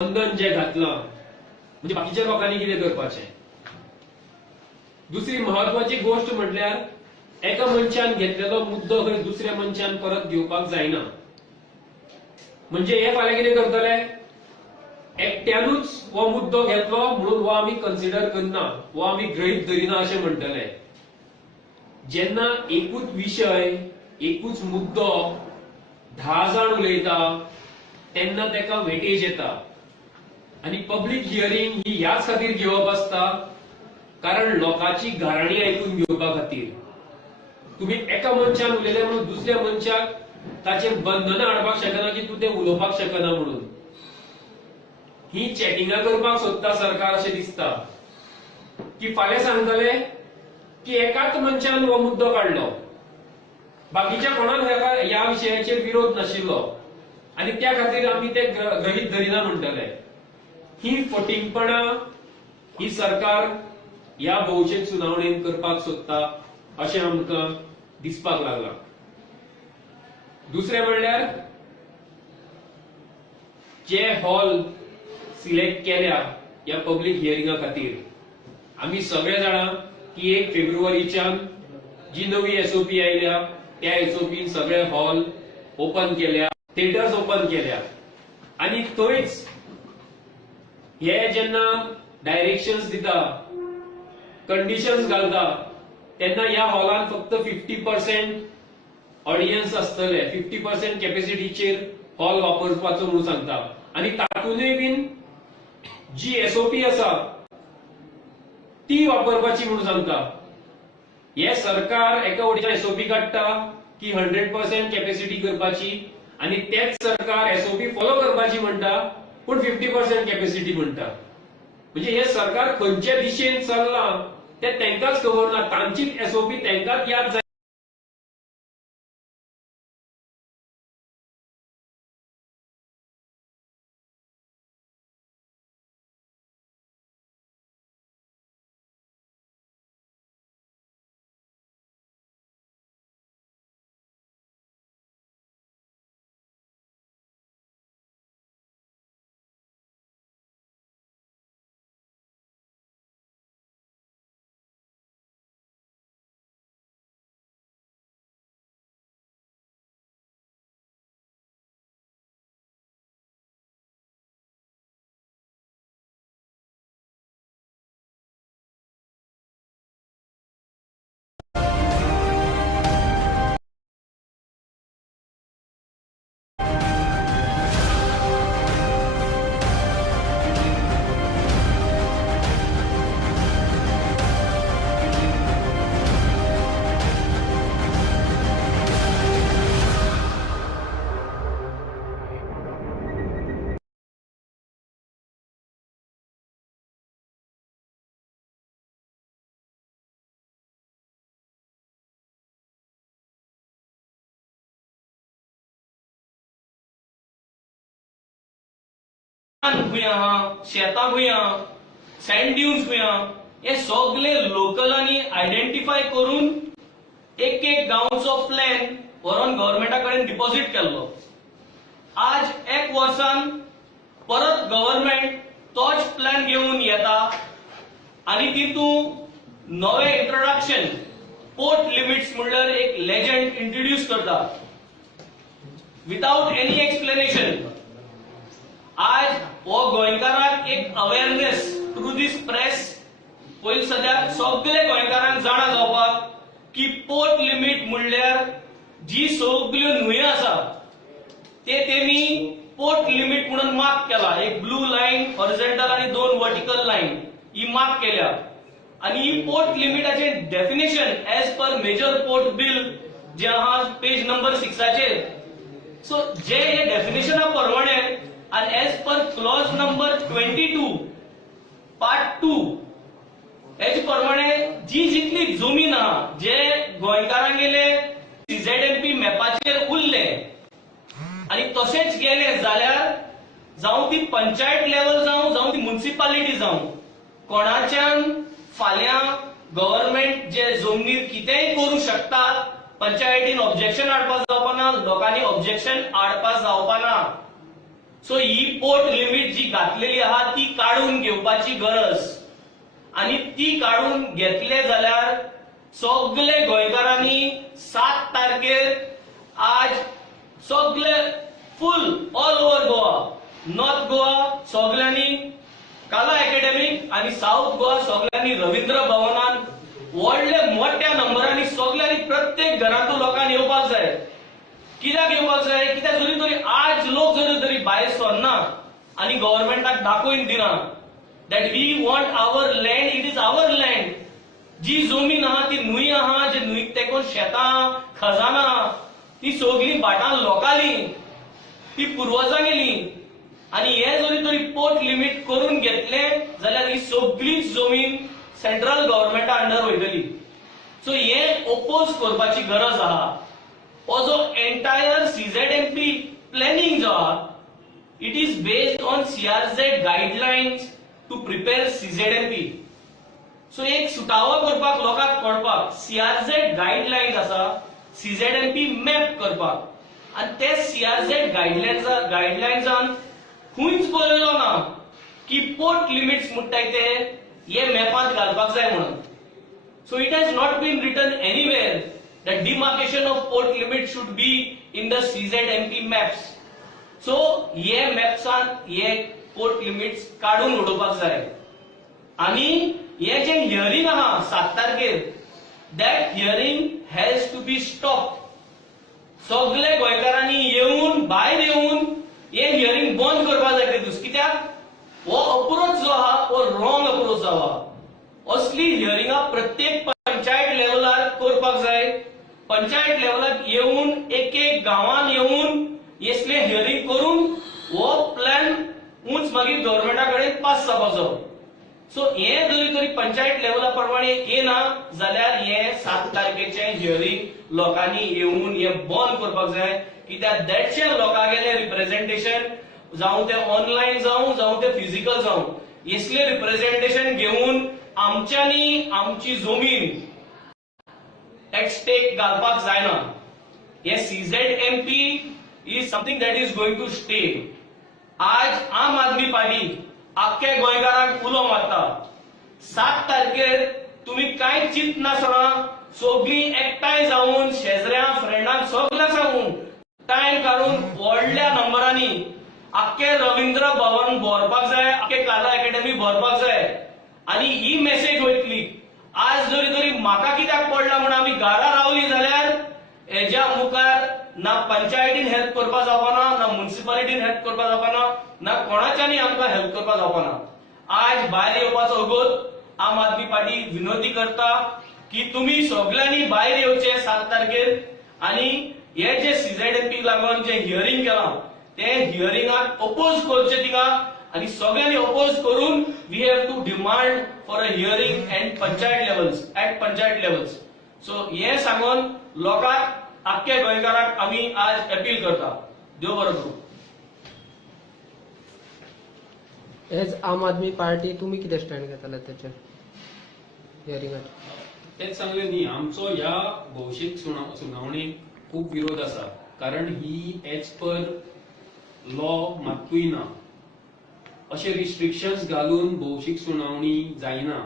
बंधन जे घातलं म्हणजे बाकीच्या लोकांनी कितें करपाचें। दुसरी महत्वाची गोष्ट म्हटल्यार एका मनशान घेतलेलो मुद्दो खंय दुसऱ्या मनशान परत घेवपाक जायना। म्हणजे हे फाल्यां कितें करतले, एकट्यानूच हो मुद्दो घेतलो म्हणून हो आमी कन्सिडर करना, हो आमी गृहीत धरिना अशें म्हणटले। जेन्ना एकूच विशय एकूच मुद्दो 10 जाण उलयता तेन्ना तेका वेटेज येता। आणि पब्लिक हियरिंग ही ह्याच खातीर घेवप आसता कारण लोकांची गाराणी आयकून घेवपा खातीर। तुम्ही एका मनशान उलयले म्हणून दुसऱ्या मनशाक ताचेर बंधनां हाडपाक शकना की तूं तें उलोवपाक शकना म्हणून। ही चॅटिंगां करपाक सोदता सरकार अशें दिसता की फाल्यां सांगतले की एकाच मनशान हो मुद्दो काडलो, बाकीच्या कोणाक ह्या विशयाचेर विरोध नाशिल्लो आणि त्या खातीर आमी ते गृहीत धरिना म्हणटले। ही फटिंगपणा ही सरकार ह्या भौशीक सुनावणेन करपाक सोदता अशें आमकां दिसपाक लागला। दुसरें म्हणल्यार जे हॉल सिलेक्ट केल्या ह्या पब्लिक हियरिंगा खातीर आमी सगळे जाणा की 1 फेब्रुवारीच्यान जी नवी एसओपी आयल्या त्या एसओपीन सगळे हॉल ओपन केल्या, थिएटर्स ओपन केल्या आणि थंयच हे जेन्ना डायरेक्शन्स दिता, कंडिशन्स घालता तेन्ना ह्या हॉलान फक्त 50% ऑडियन्स आसतले, 50% कॅपॅसिटीचेर हॉल वापरपाचो म्हणून सांगता आणि तातूंतय बीन जी एसओपी आसा ती वापरपाची म्हणून सांगता। हे सरकार एका वटेच्यान एसओपी काडटा की 100% कॅपॅसिटी करपाची आणि तेच सरकार एसओपी फॉलो करपाची म्हणटा पूण 50% कॅपॅसिटी म्हणटा। म्हणजे हे सरकार खंयच्या दिशेन चल्ला ते तांकांच खबर ना, तांचीच एसओपी तांकांच याद जाय। शेतां भुंयां, सँड ड्यून्स भुंयां हे सगळे लोकलांनी आयडेंटिफाय करून एक गांवचो प्लॅन व्हरून गव्हर्नमेंटा कडेन डिपॉझिट केल्लो। आज 1 वर्सान परत गव्हर्नमेंट तोच प्लॅन घेवन येता आणि तितूंत नवे इंट्रोडक्शन पोर्ट लिमिट्स म्हणल्यार एक लेजंड इंट्रोड्यूस करता विदाउट एनी एक्सप्लेनेशन। आज हो गोंयकारांक एक अवेअरनेस थ्रू दीस प्रेस पयलीं सद्याक सगळे गोंयकारांक जाणा जावपाक की पोर्ट लिमिट म्हणल्यार जी सगळ्यो न्हंयो आसा ते तेमी पोर्ट लिमिट म्हणून मार्क केला। एक ब्लू लाईन हॉरिझॉन्टल आणि 2 वर्टिकल लाईन ही मार्क केल्या आणि ही पोर्ट लिमिटाचे definition as per major port bill जे आहा पेज नंबर 6 सो जे हे डेफिनेशना प्रमाणे and as per clause number 22 part 2 हेच प्रमाणे जी जितली जमीन आहा जे गोंयकारांगेले सीझेडएमपी मॅपाचेर उरले आणि तशेंच गेले जाल्यार जावं ती पंचायत लेवल जावं ती म्युनिसिपालिटी जावं कोणाच्यान फाल्यां गव्हर्नमेंट जे जमनीर कितेंय करू शकता पंचायतीन ऑब्जेक्शन हाडपाक जावपाना, लोकांनी ऑब्जेक्शन हाडपाक जावपाना। सो ही पोट लिमिट जी घातलेली आहा ती काढून घेवपाची गरज, आणि ती काढून घेतले जाल्यार सगळे गोंयकारांनी 7 तारखेर आज सगळे फुल all over Goa, north Goa सगळ्यांनी काला अकॅडमीक आणि साऊथ गोवा सगळ्यांनी रवींद्र भवनान व्हडले मोठ्या नंबरांनी सगळ्यांनी प्रत्येक घरांतून लोकांनी येवपाक जाय. कित्याक येवपाक जाय? कित्याक जरी तरी आज लोक जरी तरी भायर सरना आणि गव्हर्नमेंटाक दाखोवन दिना that we want our land, it is our land. जी जमीन आहा ती न्हूय आहा, जे न्हूयक तेकोन शेतां खजाना आहा ती सगळी भाटां लोकाली, ती पुर्वजांगेली. आणि हे जरी तरी पोट लिमिट करून घेतले जाल्यार ही सगळीच जमीन सेंट्रल गव्हर्नमेंटा अंडर वयतली. सो हे ओपोज करपाची गरज आहा. हो जो एंटायर सीझेडएमपी प्लॅनिंग जो आहा it is based on CRZ guidelines to prepare CZMP. So एक सुटावो करपाक लोकांक कळपाक सीआरझेड गायडलायन्स आसा सीझेडएमपी मॅप करपाक, आणि ते सीआरझेड गायडलायन्सान खंयच बरयलो ना की पोर्ट लिमिट्स म्हणटाय ते हे मॅपांत घालपाक जाय म्हणून. So it has not been written anywhere that demarcation of port limit should be in the CZMP maps. So हे मॅप्सान हे पोर्ट लिमिट्स काढून उडोवपाक जाय. आणि हे जे हियरिंग आहा 7 तारखेर that hearing has to be stopped. सगळे गोंयकारांनी येऊन भायर येऊन हे हियरिंग बंद करपाक जाय ते दीस. कित्याक हो अप्रोच जो आहा हो रॉंग अप्रोच जावा. असली हियरिंगा प्रत्येक पंचायत लेवलार करपाक जाय. पंचायत लेवलाक येऊन एक एक गावान येऊन यसले हियरिंग करून हो प्लॅन उंच मागीर गव्हर्नमेंटा कडेन पास जावपाक जाय. सो हे जरी तरी पंचायत लेवला प्रमाणे येना जाल्यार हे 7 तारखेचे हियरिंग लोकांनी येऊन हे बंद करपाक जाय. कित्याक देडशे लोकांगेले रिप्रेझेंटेशन जावं ते ऑनलायन जावं ते फिजिकल जावं यसले रिप्रेझेंटेशन घेऊन आमच्यांनी आमची जमीन at stake घालपाक जायना. हे CZMP is something that is going to stay. आज आम आदमी पार्टी आख्या गोंयकारांक उलो मारता 7 तारखेर तुम्ही काय चिंत नासतना सगळी एकठांय जाऊन शेजऱ्या फ्रेंडांक सगळ्यांक सांगून टायम काढून व्हडल्या नंबरांनी आख्खे रवींद्र भवन भरपाक जाय, आख्खे काला अकॅडमी भरपाक जाय. आणि ही मेसेज वयतली. आज जरी तरी म्हाका कित्याक पडला म्हणून आमी घरा रावली जाल्यार हेज्या मुखार ना पंचायतीन हेल्प करपाक जावपाना, ना म्युनिसिपालिटीन हेल्प करपाक जावपाना, ना कोणाच्यानी आमकां हेल्प करपाक जावपाना. आज भायर येवपाचो अगोत आम आदमी पार्टी विनंती करता की तुम्ही सगळ्यांनी भायर येवचे 7 तारखेर. आणि हे जे सीझेडएमपी लागून जे हियरिंग केला ते हियरिंगाक अपोज करचे तिका, आणि सगळ्यांनी अपोज करून we have to demand for a hearing at panchayat levels. So हे सांगून लोकांक आख्या गोंयकारांक आमी आज अपील करता. देव बरो करूं. एज आम आदमी पार्टी तुम्ही कितें स्टँड घेतले त्याच्या हियरिंगात? तेच सांगले न्ही, आमचो ह्या भौशीक सुनावणेक खूप विरोध आसा. कारण ही एज पर लॉ मात्तूय ना. अशे रिस्ट्रिक्शन्स घालून भौशीक सुनावणी जायना.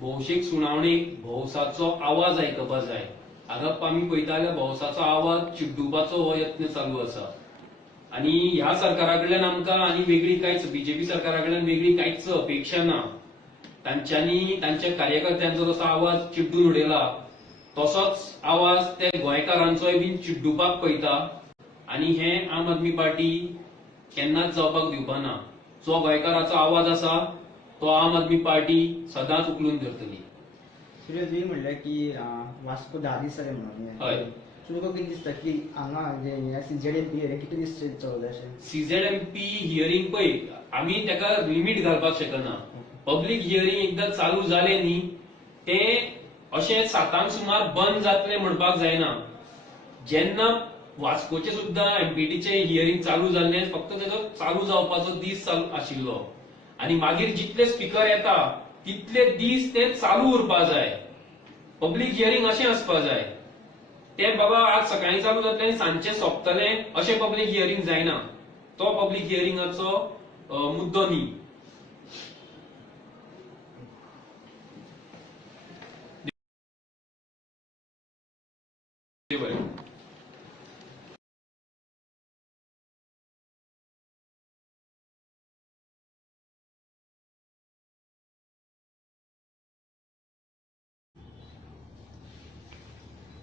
भौशीक सुनावणेक भौसाचो आवाज आयकपा जाय. हांगा आमी पळयता जाल्यार भौसाचो आवाज चिड्डुपाचो हो यत्न चालू आसा. आणि ह्या सरकारा कडल्यान आमकां आनी वेगळी कांयच बीजेपी सरकारा कडल्यान वेगळी कांयच अपेक्षा ना. तांच्यांनी तांच्या कार्यकर्त्यांचो जसो आवाज चिड्डून उडयला तसोच आवाज ते गोंयकारांचोय बीन चिड्डुपाक पळयता. आणि हे आम आदमी पार्टी केन्नाच जावपाक दिवपाना. जो गोंयकाराचो आवाज आसा तो आम आदमी पार्टी सदांच उखलून धरतली. सुरेश तुवें म्हणलें की वास्को 10 दीस जाले म्हणून. हय. तुमकां कितें दिसता की हांगा जे सीझेडएमपी हियरिंग कितले दीस चलतलें अशें? सीझेडएमपी हियरिंग पळय आमी ताका लिमीट घालपाक शकना. पब्लीक हियरिंग एकदां चालू जाले न्ही ते अशें 7 सुमार बंद जातले म्हणपाक जायना. जेन्ना वास्कोचे सुद्धा एमपीटीचे हियरिंग चालू जाल्ले फक्त तेजो चालू जावपाचो दीस चालू आशिल्लो. आणि मागीर जितले स्पीकर येता तितले दीस ते चालू उरपा जाय. पब्लीक हियरिंग अशें आसपा जाय. ते बाबा आज सकाळी चालू जातले आनी सांजचे सोंपतले अशें पब्लीक हियरिंग जायना. तो पब्लीक हियरिंगाचो मुद्दो न्ही.